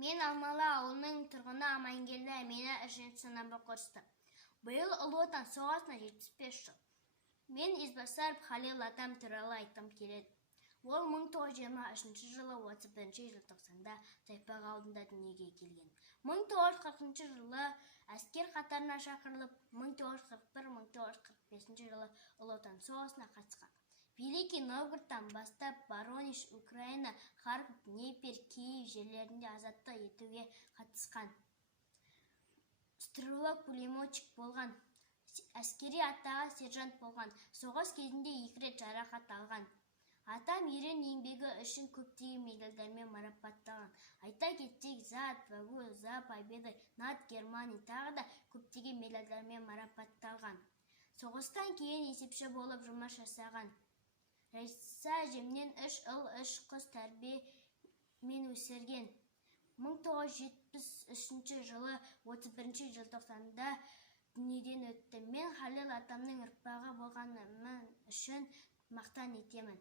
Мен Алмалы ауылының тұрғыны Амангелді мені 3-ші сыныбы қосты. Биыл Ұлы Отан соғысына 75 жыл. Мен Ізбасаров Халил атам туралы айтқым келеді. Ол 1923 жылы 31 желтоқсанда Тайпақ ауылында дүниеге келген. 1940 жылы әскер қатарына шақырылып, 1941-1945 жылы Ұлы Отан соғысына қатысқан. Великий Новгородтан бастап Воронеж, Украина, Харьков, Днепр, Киев жерлерінде азаттық етуге қатысқан. Стрелок пулеметчик болған. Әскери атағы сержант болған. Соғыс кезінде 2 рет жарақат алған. Атам ерен еңбегі үшін көптеген медальдармен марапатталған. Айта кетсек, за отвагу, за победы, над Германия тағы да көптеген медальдармен марапатталған. Соғыстан кейін есепші болып жұмыс жасаған. Райса әжемнен 3 ұл 3 қыз тәрбиемен өсірген. 1973 жылы 31 желтоқсанда дүниеден өтті. Мен Халил атамның ұрпағы болғаным үшін мақтан етемін.